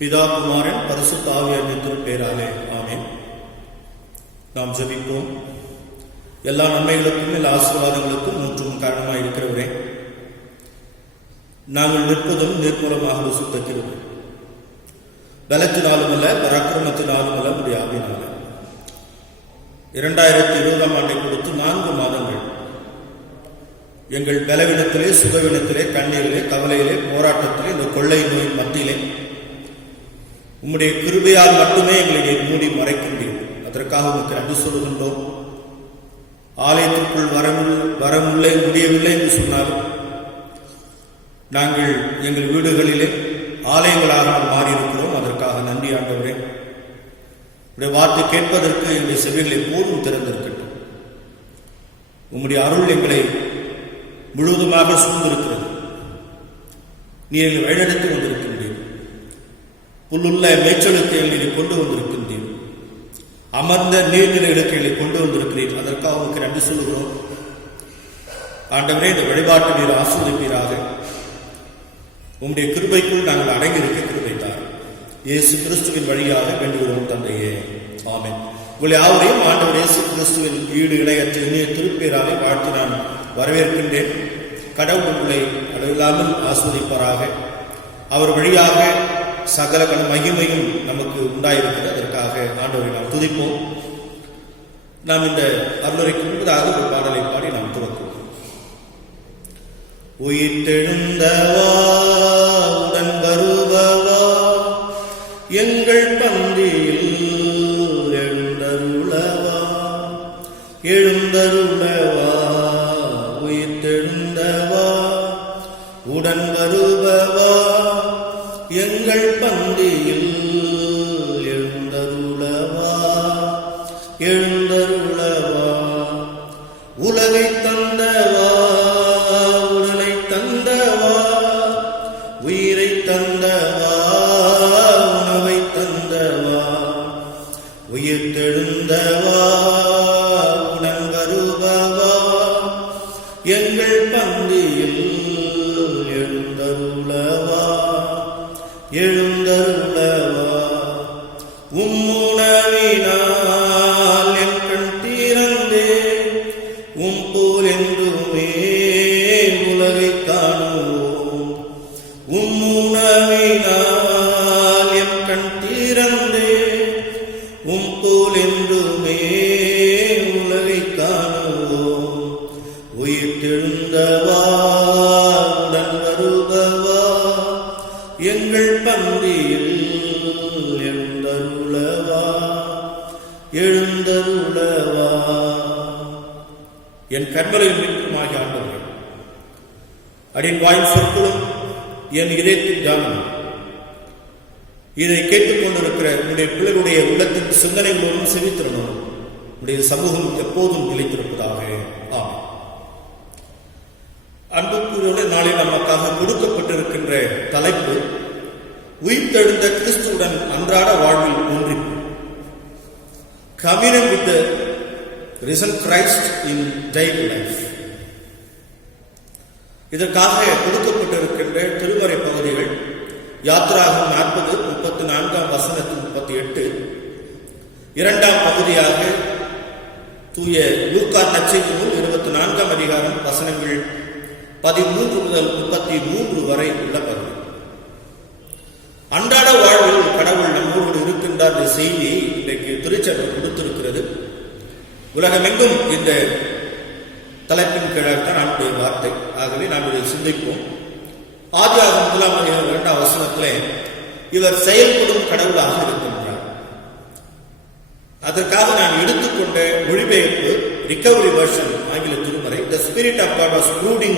பிதா குமாரன் பரிசுத்த ஆவியாரின் திருப்பெயராலே ஆமென். நாம் ஜெபிப்போம். எல்லா நன்மைகளுக்கும் எல்லா ஆசீர்வாதங்களுக்கும் முற்றும் காரணமாக இருக்கிறவரே, நாங்கள் நிற்பதும் நிர்மூலமாக ருசித்த கிருபை, பலத்தினாலும் அல்ல பராக்கிரமத்தினாலும் அல்ல உடைய ஆவியினால 2020 ஆண்டை கொடுத்து 4 மாதங்கள் எங்கள் பலவீனத்திலே, சுகவீனத்திலே, கண்ணீரிலே, கவலையிலே, போராட்டத்திலே, இந்த கொள்ளை நோய் மத்தியிலே உம்முடைய கிருபையால் மட்டுமே எங்களை மூடி மறைக்கின்றீர்கள். அதற்காக உங்களுக்கு நன்றி சொல்கின்றோம். ஆலயத்திற்குள் வரமுல்லை முடியவில்லை என்று சொன்னாலும் நாங்கள் எங்கள் வீடுகளிலே ஆலயங்களாக மாறியிருக்கிறோம். அதற்காக நன்றி ஆண்டவரே. உடைய வார்த்தை கேட்பதற்கு எங்கள் செவிகளை எப்போதும் திறந்திருக்கட்டும். உம்முடைய அருள் எங்களை முழுவதுமாக சூழ்ந்திருக்கிறது. நீ எங்களை வழிநடத்தி வந்திருக்கின்றீர்கள். புல்லுள்ள மேய்ச்சலுக்கு எங்களை கொண்டு வந்திருக்கின்றீர்கள். அமர்ந்த நீர்நிலைகளுக்கு எங்களை கொண்டு வந்திருக்கிறீர்கள். அதற்காக உங்களுக்கு நன்றி சொல்கிறோம். ஆண்டவரே, இந்த வழிபாட்டு நீர் ஆசீர்வதிப்பீராக. உம்முடைய கிருபைக்குள் நாங்கள் அடங்கியிருக்க கிருபை தார். இயேசு கிறிஸ்துவின் வழியாக வேண்டுகிறோம் தந்தையே, ஆமென். உங்களை யாவரையும் ஆண்டவர் இயேசு கிறிஸ்துவின் ஈடு இணையற்ற இனிய திருப்பெயராலே வாழ்த்து நான் வரவேற்கின்றேன். கடவுள் உங்களை அளவில்லாமல் ஆஸ்வதிப்பாராக. அவர் வழியாக சகல மகிமையும் நமக்கு உண்டாயிருக்கிறது. அதற்காக ஆண்டவரை நாம் துதிப்போம். நாம் இந்த அருளுரைக்கு முன்பதாக ஒரு பாடலை பாடி நாம் துவக்குவோம். உயிர்த்தெழுந்தவா, உடன் வருபவா, எங்கள் பந்தியில் எழுந்தருளவா, எழுந்தருளவா, உயிர்த்தெழுந்தவா, உடன் வருபவா, எங்கள் பந்தியில் எழுந்தருளவா, எழுந்தருளவா, உலகை தந்தவா, உடலை தந்தவா, உயிரை தந்தவா, உணவை தந்தவா, உயிர்த்தெழுந்தவா, உடன் வருபவா, எங்கள் பந்தியில் எழுந்தருளவா, எழுந்தருளவா. உம்முணவினால் என் கண் தீரந்தே, போல் என்றுமே உலகை காணுவோம். உம்முணவினால் என் கண் தீரந்தே, போல் என்றுமே உலகை காணுவோம். உயிர்த்தெழுந்தவா, உடன் வருபவா, எங்கள் பந்தியில் எழுந்தருளவா, எழுந்தருளவா. என் கண்மலையில் நிற்குமாகி ஆண்டவரே, அடின் வாயின் சொற்களும் என் இதயத்தின் தியானம் இதை கேட்டுக்கொண்டிருக்கிற உன்னுடைய பிள்ளைகளுடைய உள்ளத்தின் சிந்தனைகளோடும் செவித்திறனும் உடைய சமூகம் எப்போதும் நிலைத்திருப்பதாக. ஆம். அன்புக்குரிய நாளில் நமக்காக கொடுக்கப்பட்டிருக்கின்ற தலைப்பு உயிர்த்தெழுந்த கிறிஸ்துவுடன் அன்றாட வாழ்வில் ஒன்றிப்பு. Communion with the risen Christ in daily life. இதற்காக கொடுக்கப்பட்டிருக்கின்ற திருமறை பகுதிகள் யாத்திராகமம் 40 34 இரண்டாம் பகுதியாக தூய லூக்கா நற்செய்தி நூல் 24 அதிகாரம் வசனங்கள் 13 முதல் 33 வரை உள்ள பகுதி. அன்றாட வாழ்வில் கடவுள் நம்மோடு இருக்கின்றார் செய்தியை இன்றைக்கு திருச்சபை கொடுத்திருக்கிறது. உலகமெங்கும் இந்த தலைப்பின் கீழாகத்தான் நம்முடைய வார்த்தை. ஆகவே நாம் இதை சிந்திப்போம். ஆதியாகமம் 1 வசனத்திலே இவர் செயல்படும் கடவுளாக இருக்கின்றார். அதற்காக நான் எடுத்துக்கொண்ட மொழிபெயர்ப்பு ரிகவரி வெர்ஷன் ஆங்கில திருமறை. The Spirit of God was brooding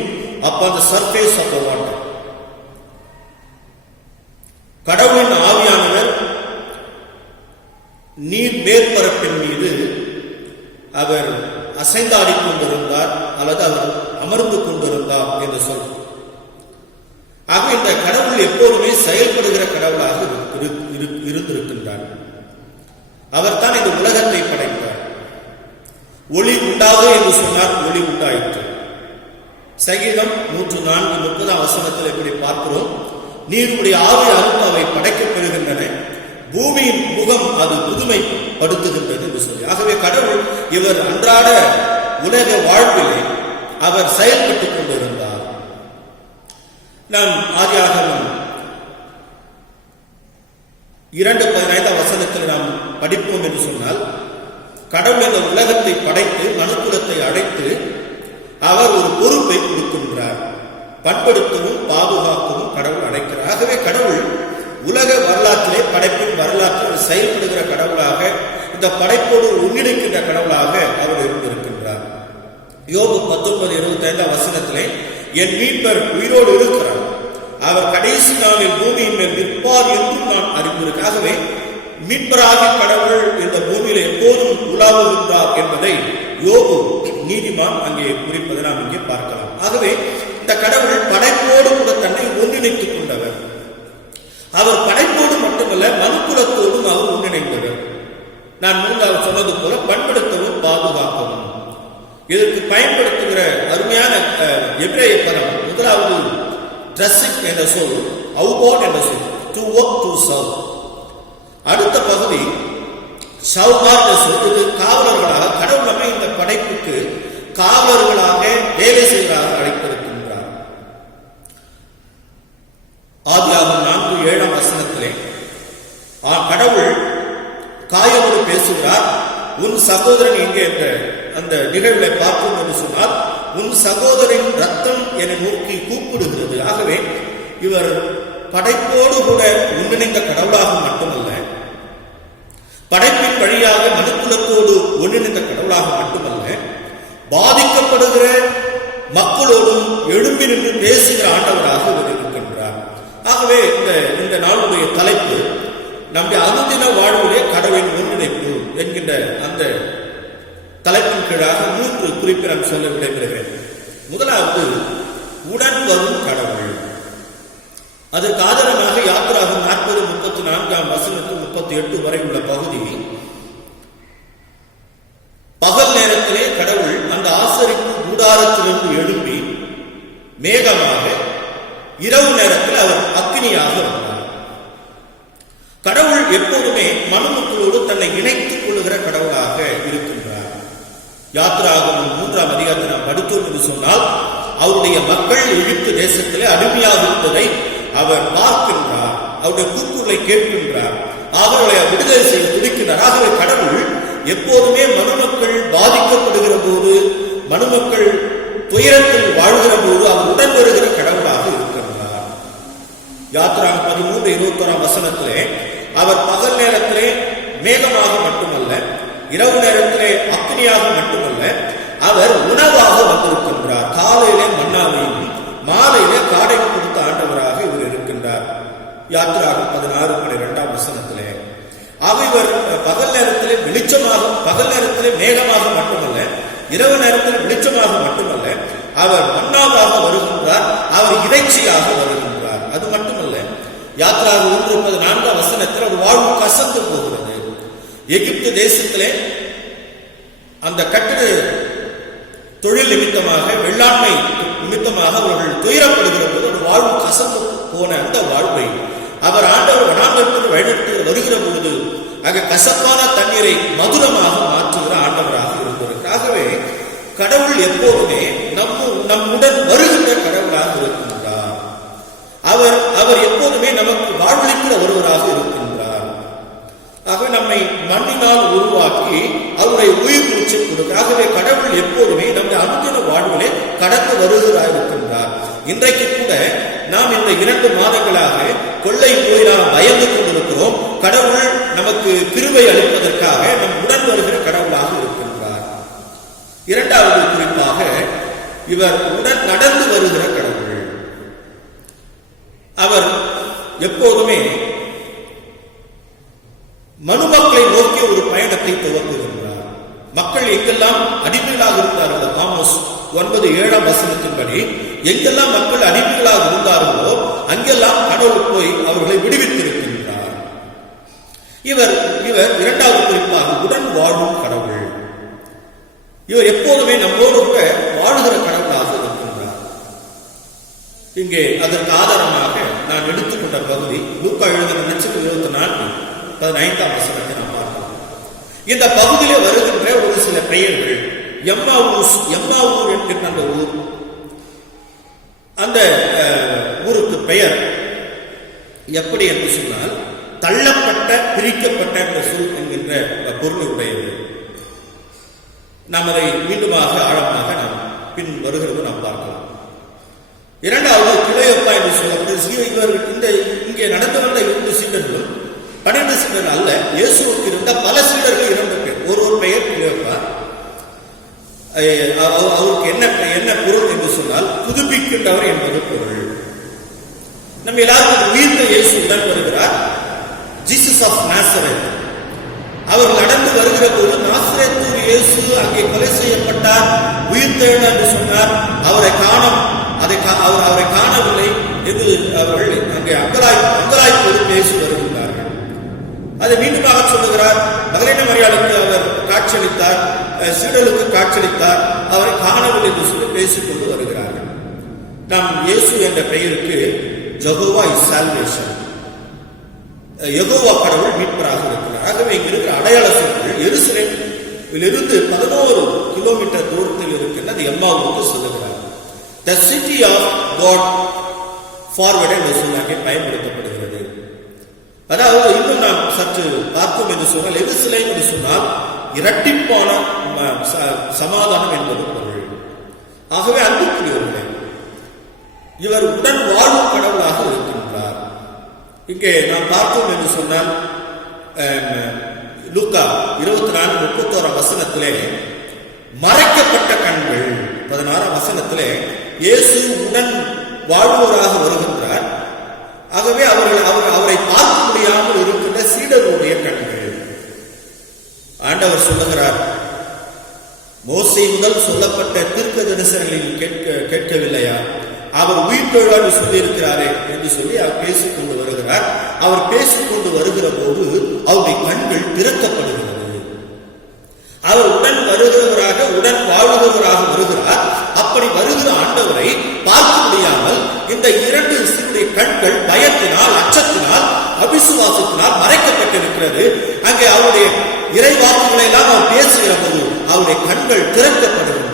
upon the surface of the water. கடவுளின் ஆவியானவர் நீர் மேற்பரப்பின் மீது அவர் அசைந்தாடிக் கொண்டிருந்தார் அல்லது அவர் அமர்ந்து கொண்டிருந்தார் என்று சொல். ஆக இந்த கடவுள் எப்போதுமே செயல்படுகிற கடவுளாக இருந்திருக்கின்றார். அவர் தான் இந்த உலகத்தை படைத்தார். ஒளி உண்டாகு என்று சொன்னார், ஒளி உண்டாயிற்று. சங்கீதம் 104:30 வசனத்தில் எப்படி பார்க்கிறோம், நீருடைய ஆவி அருள் அவை படைக்கப்படுகின்றன, பூமியின் முகம் அது புதுமைப்படுத்துகின்றது என்று சொல்லி. ஆகவே கடவுள் இவர் அன்றாட உலக வாழ்விலே அவர் செயல்பட்டுக் கொண்டிருந்தார். நாம் ஆதியாகமம் 2:15 வசனத்தில் நாம் படிப்போம் என்று சொன்னால், கடவுள் இந்த உலகத்தை படைத்து மனுக்குலத்தை அழைத்து அவர் ஒரு பொறுப்பை கொடுக்கின்றார். பண்படுத்தவும் பாதுகாக்கவும் கடவுள் அழைக்கிறார். ஆகவே கடவுள் உலக வரலாற்றிலே படைப்பின் வரலாற்றில் செயல்படுகிற கடவுளாக, இந்த படைப்போடு ஒன்றிணைக்கின்ற கடவுளாக அவர் இருந்திருக்கின்றார். யோபு 19:25 வசனத்திலே என் மீட்பர் உயிரோடு இருக்கிறார், அவர் கடைசி நாளில் பூமியின் மேல் நிற்பார் என்றும் நான் அறிந்திருக்கிறேன். ஆகவே மீட்பராக கடவுள் இந்த பூமியில் எப்போதும் உலாவுகின்றார் என்பதை யோபு நீதிமான் அங்கே குறிப்பதை நாம் இங்கே பார்க்கலாம். ஆகவே இந்த கடவுள் படைப்போடு கூட தன்னை ஒன்றிணைத்துக் கொண்டவர். அவர் படைப்போடு மட்டுமல்ல மனுக்குலத்தோடும் அவர் ஒன்றிணைந்தவர். நான் முன்னால் சொன்னது போல பண்படுத்தவும் பாதுகாக்கவும். இதற்கு பயன்படுத்துகிற அருமையான எபிரேய பதம் முதலாவது ட்ரெஸ்ஸிங் என்ற சொல், அவுபோட் என்ற சொல், டு ஒர்க் டு சர்வ். அடுத்த பகுதி சௌபார் என்ற சொல், இது காவலர்களாக. கடவுள் நம்மை இந்த படைப்புக்கு காவலர்களாக வேலை செய்வதாக அழைத்திருக்கின்றார். ஆதியாகமம் 4:7 வசனத்திலே கடவுள் காயோடு பேசுகிறார். உன் சகோதரன் எங்கே என்ற அந்த நிகழ்வை பார்ப்போம் என்று சொன்னால், உன் சகோதரின் ரத்தம் என நோக்கி கூப்பிடுகிறது. ஆகவே இவர் படைப்போடு கூட ஒன்றிணைந்த கடவுளாக மட்டுமல்ல, படைப்பின் வழியாக மனுக்குலத்தோடு ஒன்றிணைந்த கடவுளாக மட்டுமல்ல, பாதிக்கப்படுகிற மக்களோடும் எழும்பி நின்று பேசுகிற ஆண்டவராக இவர் இருக்கின்றார். ஆகவே இந்த நாளுடைய தலைப்பு நம்முடைய அனுதின வாழ்விலே கடவுளின் ஒன்றிணைப்பு என்கின்ற அந்த தலைப்பின் கீழாக 3 குறிப்பை நான் சொல்ல விடைபெறுகிறேன். முதலாவது உடன் வரும் கடவுள். அதற்கு ஆதாரமாக யாத்திராகமம் 40:34 வசனத்து 38 வரை உள்ள பகுதி, பகல் நேரத்திலே கடவுள் அந்த ஆசரிப்பு கூடாரத்திலிருந்து எழும்பி மேகமாக, இரவு நேரத்தில் அவர் அக்கினியாக வந்தார். கடவுள் எப்போதுமே மனுமக்களோடு தன்னை இணைத்துக் கொள்ளுகிற கடவுளாக இருக்கின்றார். யாத்திராகமம் 3ஆம் அதிகாரத்தை நாம் படித்தோம் என்று சொன்னால், அவருடைய மக்கள் எகிப்து தேசத்திலே அடிமையாக இருப்பதை அவர் பார்க்கின்றார், அவருடைய கூக்குரலை கேட்கின்றார், அவர்களை விடுதலை செய்ய துடிக்கின்றார். ஆகவே கடவுள் எப்போதுமே மனுமக்கள் பாதிக்கப்படுகிற போது, மனுமக்கள் துயரத்தில் வாழ்கிற போது அவர் உடன் வருகிற கடவுளாக இருக்கின்றார். யாத்திராகமம் 13:21 வசனத்திலே அவர் பகல் நேரத்திலே மேகமாக மட்டுமல்ல, இரவு நேரத்திலே அக்னியாக மட்டுமல்ல, அவர் உணவாக வந்திருக்கின்றார். காலையிலே மன்னாவையும் மாலையிலே காடை கொடுத்த ஆண்டவராக இவர் இருக்கின்றார். யாத்திராகமம் 16:2 வசனத்திலே அவர் பகல் நேரத்திலே வெளிச்சமாக, பகல் நேரத்திலே மேகமாக மட்டுமல்ல, இரவு நேரத்தில் வெளிச்சமாக மட்டுமல்ல, அவர் மன்னாவாக வருகின்றார், அவர் இறைச்சியாக வருகின்றார். அது மட்டுமல்ல, யாத்திராகமம் 1:14 வசனத்தில் ஒரு வாழ்வு கசந்து போகிறது. எகிப்து தேசத்திலே அந்த கட்டிட தொழில் நிமித்தமாக, வெள்ளாண்மை நிமித்தமாக அவர்கள் துயரப்படுகிற போது ஒரு வாழ்வு கசந்து போன அந்த வாழ்வை அவர் ஆண்டவர் வனாந்தரத்தில் வழிநடத்தி வருகிற பொழுது அங்கே கசப்பான தண்ணீரை மதுரமாக மாற்றுகிற ஆண்டவராக இருக்கிறார். ஆகவே கடவுள் எப்போதுமே நம்முடன் வருகின்ற கடவுளாக இருக்கின்றார். அவர் எப்போதுமே நமக்கு வாழ்வளிக்கிற ஒருவராக இருக்கின்றார். ஆக நம்மை மண்ணினால் உருவாக்கி அவருடைய உயிர் மூச்சை கொடுக்கிறார். ஆகவே கடவுள் எப்போதுமே நம்முடைய அனுதின வாழ்விலே கடந்து வருகிறார் இருக்கின்றார். இன்றைக்கு கூட நாம் இந்த 2 மாதங்களாக கொள்ளை நோயினால் பயந்து கொண்டிருக்கிறோம். கடவுள் நமக்கு கிருபை அளிப்பதற்காக நம் உடன் வருகிற கடவுளாக இருக்கின்றார். இரண்டாவது குறிப்பாக இவர் உடன் நடந்து வருகிற கடவுள். அவர் எப்போதுமே மனுமக்களை நோக்கி ஒரு பயணத்தை துவக்குகின்றார். மக்கள் எங்கெல்லாம் அடிமைகளாக இருந்தார்களோ, ஆமோஸ் 9:7 எங்கெல்லாம் மக்கள் அடிமைகளாக இருந்தார்களோ அங்கெல்லாம் கடவுள் போய் அவர்களை விடுவித்திருக்கின்றார். இவர் இரண்டாவது குறிப்பாக உடன் வாழும் கடவுள். இவர் எப்போதுமே நம்மோடு கூட வாழுகிற கடவுளாக இருக்கின்றார். இங்கே அதற்கு ஆதாரமாக நான் எடுத்துக்கொண்ட பகுதி லூக்கா எழுதின நற்செய்தி 24:15 நாம் பார்க்கலாம். இந்த பகுதியிலே வருகின்ற ஒரு சில பெயர்கள், எம்மாவூர் என்கின்ற அந்த ஊர், அந்த ஊருக்கு பெயர் எப்படி என்று சொன்னால் தள்ளப்பட்ட, பிரிக்கப்பட்ட என்ற சொல் என்கின்ற பொருளுடையது. நாம் அதை மீண்டுமாக ஆழமாக நாம் பின் வருகிறது நாம் பார்க்கலாம். இரண்டாவது கிளையொப்பா என்று சொல்லப்பட்ட இங்கே நடந்து வந்த 2 சீடர்களும் 12 சீடர்கள் அல்ல, இயேசுவுக்கு இருந்த பல சீடர்கள் 2 பேர். ஒரு பெயர் கிளையொப்பா. அவருக்கு என்ன பொருள் என்று சொன்னால் புதுப்பிக்கின்றவர் என்பது பொருள். நம்ம எல்லாருக்கும் உயிர்த்த இயேசு உடன் வருகிறார். Jesus of Nazareth. அவர் நடந்து வருகிற போது நாசரேத்து இயேசு அங்கே கொலை செய்யப்பட்டார், உயிர்த்தெழுந்தார் என்று சொன்னார். அவரை காணவில்லை என்று அவர்கள் அங்கே அங்கலாய்ப்போடு பேசி வருகின்றார்கள். அதை மீண்டுமாக சொல்லுகிறார். மகதலேனா மரியாளுக்கு அவர் காட்சியளித்தார், சீடர்களுக்கு காட்சியளித்தார், அவரை காணவில்லை என்று சொல்லி பேசிக்கொண்டு வருகிறார்கள். நாம் இயேசு என்ற பெயருக்கு ஜெகோவா இஸ் சால்வேஷன், யெகோவா கடவுள் மீட்பராக இருக்கிறார். ஆகவே இங்கு இருக்கிற அடையாள சொற்கள் எருசலேமிலிருந்து 11 கிலோமீட்டர் தூரத்தில் இருக்கின்ற எம்மாவூருக்கு சொல்லுகிறார். The city of God forward என்று சொன்னாங்க பயன்படுத்தப்படுகிறது. அதாவது இன்னும் நாம் சற்று பார்க்கும் என்று சொன்னால் எருசலேம் என்று சொன்னால் இரட்டிப்பான சமாதானம் என்பது பொருள். ஆகவே அன்புக்குரியவர்களே, இவர் உடன் வாழும் கடவுளாக இருக்கின்றார். இங்கே நாம் பார்த்தோம் என்று சொன்னால் லூக்கா 24:31 மறைக்கப்பட்ட கண்கள் 16 இயேசு உடன் வாழ்வோராக வருகின்றார். ஆகவே அவரை பார்க்க முடியாமல் இருக்கின்ற சீடருடைய கண்கள். ஆண்டவர் சொல்லுகிறார், மோசே முதல் சொல்லப்பட்ட தீர்க்க தரிசனங்களில் கேட்கவில்லையா? அவர் உயிர்த்தெழுவார் சொல்லி இருக்கிறாரே என்று சொல்லி அவர் பேசிக்கொண்டு வருகிறார். அவர் பேசிக்கொண்டு வருகிற போது அவருடைய கண்கள் திறக்கப்படுகிறது. அவர் உடன் வருகிறவராக, உடன் வாழ்கிறவராக வருகிறார். அப்படி வருகிற ஆண்டவரை பார்க்க முடியாமல் இந்த 2 சிறுடைய கண்கள் பயத்தினால், அச்சத்தினால், அவிசுவாசத்தினால் மறைக்கப்பட்டிருக்கிறது. அங்கே அவருடைய இறைவாக்குகளை எல்லாம் அவர் பேசுகிற போது அவருடைய கண்கள் திறக்கப்படுகின்றது.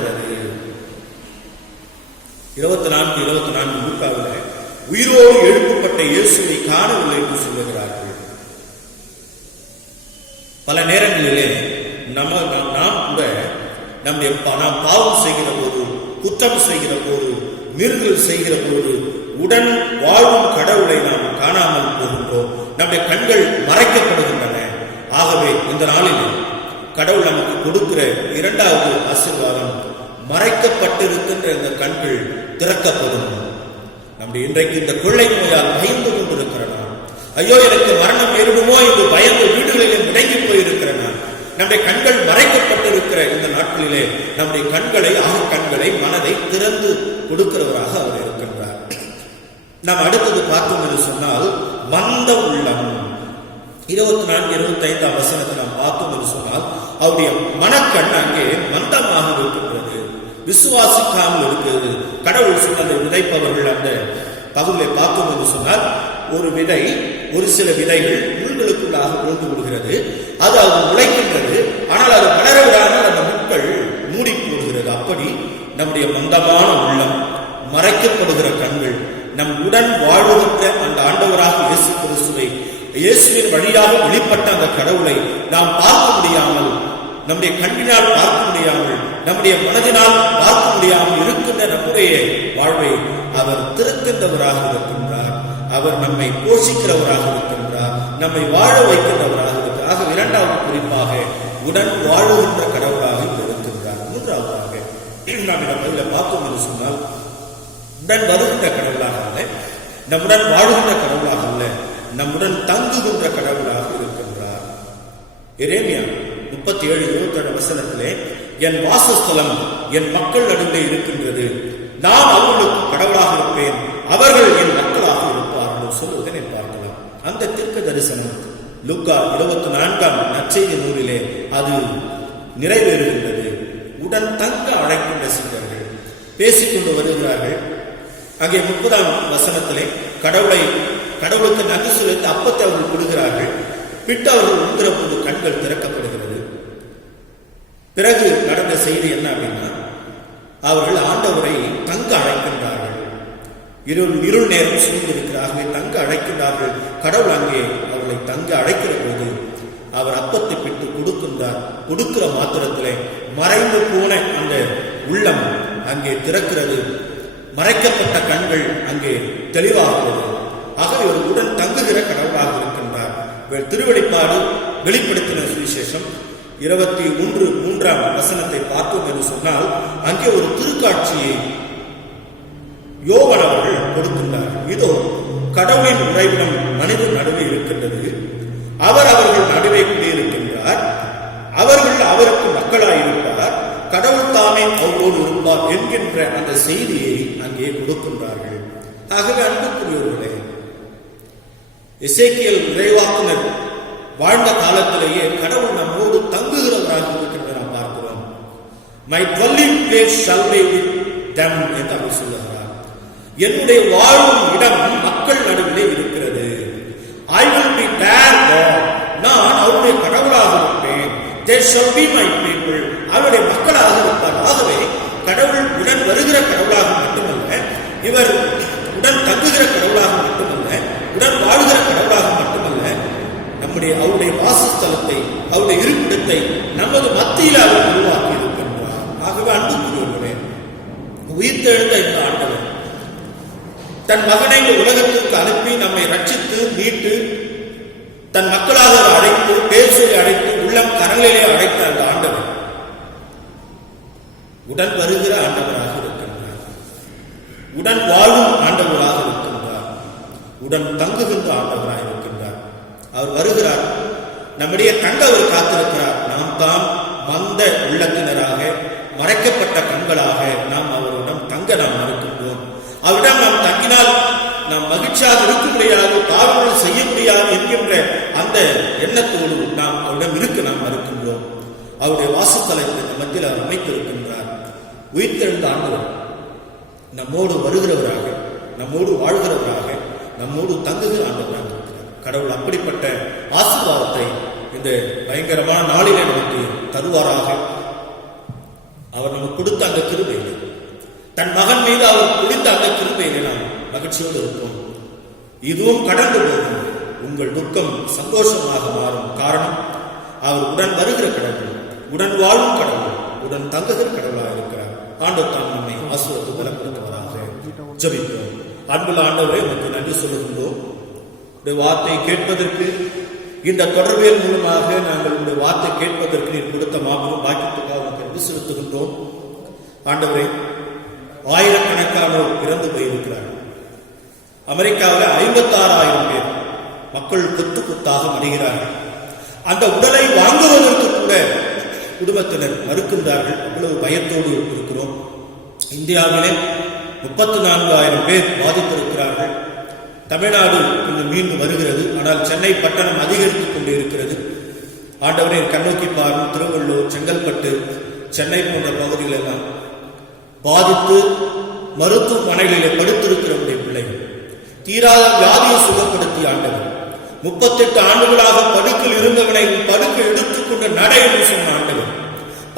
24 லூக்காவில் உயிரோடு எழுப்பப்பட்ட இயேசுவை காணவில்லை என்று சொல்லுகிறார்கள். பல நேரங்களிலே நாம் கூட நாம் பாவம் செய்கிற போது, குற்றம் செய்கிற போது, மீறுதல் செய்கிற போது உடன் வாழும் கடவுளை நாம் காணாமல் போகின்றோம். நம்முடைய கண்கள் மறைக்கப்படுகின்றன. ஆகவே இந்த நாளில் கடவுள் நமக்கு கொடுக்கிற 2வது ஆசீர்வாதம், மறைக்கப்பட்டிருக்கின்ற இந்த கண்கள் திறக்கப்படும். நம்முடைய இன்றைக்கு இந்த கொள்ளை நோயால் பயந்து கொண்டிருக்கிறோம். ஐயோ எனக்கு மரணம் ஏற்படுமோ என்று பயந்து வீடுகளிலே முடங்கி போயிருக்கிறேன். நம்முடைய கண்கள் மறைக்கப்பட்டிருக்கிற இந்த நாட்களிலே நம்முடைய கண்களை மனதை திறந்து கொடுக்கிறவராக அவர் இருக்கின்றார். நாம் அடுத்தது பார்த்தோம் என்று சொன்னால் மந்த உள்ளம். 24-25 நாம் பார்த்தோம் என்று சொன்னால் அவருடைய மனக்கண் அங்கே மந்தமாக இருக்கின்றது, விசுவாசிக்காமல் இருக்கிறது. கடவுள் சொன்னதை விதைப்பவர்கள் அந்த பகுதியை பார்த்தோம் என்று சொன்னால் ஒரு சில விதைகள் முள்களுக்குள்ளாக விழுந்து விடுகிறது. அது உழைக்கின்றது. ஆனால் அது வளர விடாமல் அந்த முட்கள் மூடி போடுகிறது. அப்படி நம்முடைய மந்தமான உள்ளம், மறைக்கப்படுகிற கண்கள், நம் உடன் வாழ்கின்ற அந்த ஆண்டவராக இயேசு கிறிஸ்துவை, இயேசுவின் வழியாக வெளிப்பட்ட அந்த கடவுளை நாம் பார்க்க முடியாமல் நம்முடைய கண்ணினால் பார்க்க முடியாமல், நம்முடைய மனதினால் பார்க்க முடியாமல் இருக்கின்ற நம்முடைய வாழ்வை அவர் திருக்கின்றவராக இருக்கின்றார். அவர் நம்மை போஷிக்கிறவராக இருக்கின்றார், நம்மை வாழ வைக்கின்றவராக இருக்கிறார். ஆக இரண்டாவது குறிப்பாக உடன் வாழுகின்ற கடவுளாக இருக்கின்றார். மூன்றாவதாக நாம் இந்த பார்த்தோம் என்று சொன்னால், உடன் வருகின்ற கடவுளாக அல்ல, நம்முடன் வாழுகின்ற கடவுளாக அல்ல, நம்முடன் தங்குகின்ற கடவுளாக இருக்கின்றார். எரேமியா 37:27 வசனத்திலே, என் வாசஸ்தலம் என் மக்கள் நடுவே இருக்கின்றது, நான் அவர்களுக்கு கடவுளாக இருப்பேன், அவர்கள் என் மக்களாக இருப்பார்கள் சொல்வதனை பார்க்கலாம். அந்த தீர்க்க தரிசனம் லூக்கா 24 நற்செய்தி நூலிலே அது நிறைவேறுகின்றது. உடன் தங்க அழைக்கின்ற சீடர்கள் பேசிக்கொண்டு வருகிறார்கள். அங்கே 30 வசனத்திலே கடவுளுக்கு நன்றி செலுத்தி அப்பத்தை அவர்கள் கொடுக்கிறார்கள். பிட்டு அவர்கள் உண்கிற போது கண்கள் திறக்கப்படுகிறது. பிறகு நடந்த செய்தி என்ன அப்படின்னா, அவர்கள் ஆண்டவரை தங்க அழைக்கின்றார்கள். இருள் நேரம் சூழ்ந்திருக்கிறார்கள், தங்க அழைக்கின்றார்கள். கடவுள் அங்கே அவர்களை தங்க அழைக்கிற போது அவர் அப்பத்தை பிட்டு கொடுக்கின்றார். கொடுக்கிற மாத்திரத்திலே மறைந்து போன அந்த உள்ளம் அங்கே திறக்கிறது, மறைக்கப்பட்ட கண்கள் அங்கே தெளிவாகிறது. ஆக ஒரு உடன் தங்குகிற கடவுளாக இருக்கின்றார். திருவெளிப்பாடு வெளிப்படுத்தின சுவிசேஷம் 21:3 வசனத்தை பார்த்தோம் என்று சொன்னால், அங்கே ஒரு திருக்காட்சியை யோவான் அவர்கள் கொடுக்கின்றார். இதோ கடவுளின் உறைவிடம் மனிதன் நடுவே இருக்கின்றது, அவர் அவர்கள் நடுவே குடியிருக்கின்றார், அவர்கள் அவருக்கு மக்களாயிருப்பார், கடவுள் தாமே அவரோடு இருப்பார் என்கின்ற அந்த செய்தியை அங்கே கொடுக்கின்றார்கள். ஆகவே அன்புக்குரியவர்களே, எசேக்கியேல் இறைவாக்குனர் வாழ்ந்த காலத்திலேயே கடவுள் நம்மோடு தங்குகிறவராக இருக்கின்ற நாம் பார்க்கிறோம். My dwelling place shall be with them என்று அவர் சொல்லுகிறார். என்னுடைய வாழும் இடம் மக்கள் நடுவிலே இருக்கிறது. I will be their God, நான் அவருடைய கடவுளாக இருப்பேன். They shall be my people, அவருடைய மக்களாக இருப்பார். ஆகவே கடவுள் உடன் வருகிற கடவுளாக மட்டுமல்ல, இவர் உடன் தங்குகிற கடவுளாக மட்டுமல்ல, உடன் வாழ்கிற கடவுளாக மட்டுமல்ல, அவருடைய வாசஸ்தலத்தை, அவருடைய இருப்பிடத்தை நமது மத்தியில் அவர் உருவாக்கி இருக்கின்றார். ஆகவே அன்புக்குரியவர்களே, உயிர்த்தெழுந்த இந்த ஆண்டவர் தன் மகனை இந்த உலகத்திற்கு அனுப்பி நம்மை ரட்சித்து மீட்டு தன் மக்களாக அழைத்து, பேர் சொல்லி அழைத்து, உள்ளம் கரங்களிலே அழைத்த அந்த ஆண்டவர் உடன் வருகிற ஆண்டவராக இருக்கின்றார், உடன் வாழும் ஆண்டவராக இருக்கின்றார், உடன் தங்குகின்ற ஆண்டவராக இருக்கின்றார். அவர் வருகிறார், நம்முடைய தங்க அவர் காத்திருக்கிறார். நாம் தான் மந்த உள்ளத்தினராக, மறைக்கப்பட்ட கண்களாக நாம் அவரிடம் தங்க நாம் மறுக்கின்றோம். அவரிடம் நாம் தங்கினால் நாம் மகிழ்ச்சியாக இருக்க முடியாது, பாவங்கள் செய்ய முடியாது என்கின்ற அந்த எண்ணத்தோடு நாம் அவரிடம் இருக்க நாம் மறுக்கின்றோம். அவருடைய வாசஸ்தலத்தை மத்தியில் அவர் அமைத்திருக்கின்றார். உயிர்த்தெழுந்த ஆண்டவர் நம்மோடு வருகிறவராக, நம்மோடு வாழ்கிறவராக, நம்மோடு தங்குகிற ஆண்டவராக இருக்கிறார். கடவுள் அப்படிப்பட்ட ஆசீர்வாதத்தை இந்த பயங்கரமான நாளிலே நமக்கு தருவாராக. அவர் நமக்கு கொடுத்த அந்த கிருபையிலே, தன் மகன் மீது அவர் புரிந்த அந்த கிருபையிலே நாம் மகிழ்ச்சியோடு இருப்போம். இதுவும் கடந்து போகும், உங்கள் துக்கம் சந்தோஷமாக மாறும். காரணம், அவர் உடன் வருகிற கடவுள், உடன் வாழும் கடவுள், உடன் தங்குகிற கடவுளாக இருக்கிறார். ஆண்டவர் தான் நம்மை ஆசீர்வதித்து பலப்படுத்துவராக. ஜெபிப்போம். அன்புள்ள ஆண்டவரே, உங்களுக்கு நன்றி சொல்லுகின்றோம். வார்த்தை கேட்பதற்கு, இந்த தொடர்பியல் மூலமாக நாங்கள் இந்த வார்த்தை கேட்பதற்கு நீர் கொடுத்த மாபெரும் பாக்கியத்துக்காக உங்களுக்கு நன்றி செலுத்துகின்றோம். ஆண்டவரே, ஆயிரக்கணக்கானோர் இறந்து போயிருக்கிறார்கள். அமெரிக்காவில் 56,000 பேர் மக்கள் கொத்து கொத்தாக மடிகிறார்கள். அந்த உடலை வாங்குவதற்கு கூட குடும்பத்தினர் மறுக்கின்றார்கள். அவ்வளவு பயத்தோடு இருக்கிறோம். இந்தியாவிலே 34,000 பேர் பாதித்திருக்கிறார்கள். தமிழ்நாடு கொஞ்சம் மீண்டு வருகிறது, ஆனால் சென்னை பட்டணம் அதிகரித்துக் கொண்டு இருக்கிறது. ஆண்டவரே, கண்ணோக்கி பாரும். திருவள்ளூர், செங்கல்பட்டு, சென்னை போன்ற பகுதிகள் எல்லாம் பாதித்து மருத்துவமனைகளிலே படுத்திருக்கிறவருடைய பிள்ளைகள், தீராத வியாதியை சுகப்படுத்தி ஆண்டவர் 38 ஆண்டுகளாக படுக்கில் இருந்தவனை படுக்கை எடுத்துக்கொண்டு நட என்று சொன்ன ஆண்டவர்,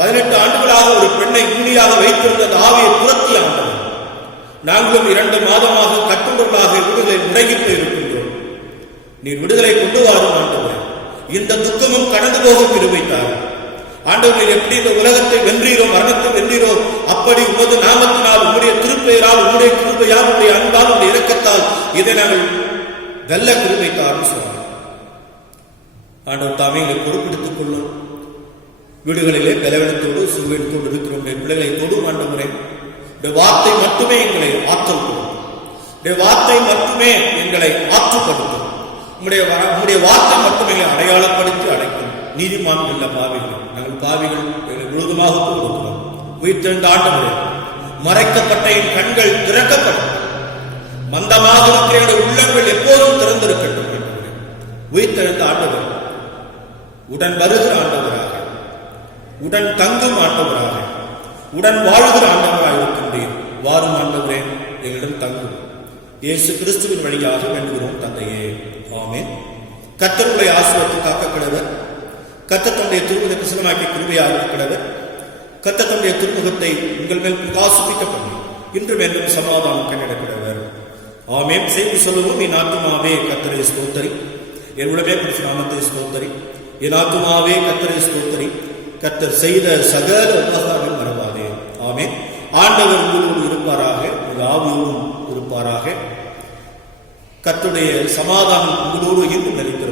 18 ஆண்டுகளாக ஒரு பெண்ணை கூலியாக வைத்திருந்த ஆவியை துரத்தி ஆண்டவர், நாங்களும் 2 மாதமாக கட்டுண்டவர்களாக விடுதலை முறையிட்டு இருக்கின்றோம். நீர் விடுதலை கொண்டு வாரும் ஆண்டவர். இந்த துக்கமும் கடந்து போக கிருபை தாரும். ஆண்டவரே, எப்படி இந்த உலகத்தை வென்றீரோ, மரணத்தை வென்றீரோ, அப்படி உமது நாமத்தினால், உம்முடைய திருப்பெயரால், உம்முடைய கிருபையால், உம்முடைய அன்பால், உம்முடைய இரக்கத்தால் இதை நாங்கள் வெல்ல கிருபை தாரும் சொல்றாங்க. ஆண்டவர் தாமே எங்களை பொறுப்பெடுத்துக் கொள்ளும். வீடுகளிலே பலவீனத்தோடு சுகத்தோடு இருக்கிறோம் பிள்ளைகளை தொடும். ஆண்டவரே, வார்த்தை மட்டுமே எங்களை ஆற்றல் கொடுக்கும். வார்த்தை மட்டுமே எங்களை ஆற்றுப்படுத்தும். உம்முடைய வார்த்தை மட்டுமே எங்களை அடையாளப்படுத்தி அடைக்கும். நீதிமான் இல்ல பாவிகள், நாங்கள் பாவிகள், எங்களை முழுதுமாக கொடுக்கிறோம். உயிர்த்தெழுந்த ஆண்டவரே, மறைக்கப்பட்ட என் கண்கள் திறக்கப்படும். மந்தமாக இருக்கிற எங்களுடைய உள்ளங்கள் எப்போதும் திறந்திருக்கட்டும். உயிர்த்தெழுந்த ஆண்டவர், உடன் வருகிற ஆண்டவராக, உடன் தங்கும் ஆண்டவராக, உடன் வாழ்கிற ஆண்டவராக இருக்கின்றேன். வாரும் ஆண்டவரே, எங்களிடம் தங்கும். இயேசு கிறிஸ்துவின் வழியாக வேண்டுகிறோம் தந்தையே, ஆமென். கர்த்தருடைய ஆசீர்வாதத்தை காக்க கடவர். கர்த்தர் தம்முடைய திருமுகத்தை பிரசன்னமாக்கி கிருபையாக கடவர். கர்த்தர் தம்முடைய திருமுகத்தை உங்கள் மேல் பிரகாசிக்க பண்ணி இன்றும் என்றும் சமாதானம் கண்டிட கடவர். ஆமென். செய்தி சொல்லுவோம். என் ஆத்துமாவே கர்த்தரை ஸ்தோத்தரி, என் உடலே பரிசுத்த நாமத்தை ஸ்தோத்தரி. என் ஆத்துமாவே கர்த்தரை ஸ்தோத்தரி, கர்த்தர் செய்த சகல உபகாரம் மறவாதே. ஆமென். ஆண்டவர் உங்களோடு இருப்பாராக, உங்கள் ஆவியோடும் இருப்பாராக. கர்த்தருடைய சமாதானம் உங்களோடு இன்னும் நிலைத்திருக்கும்.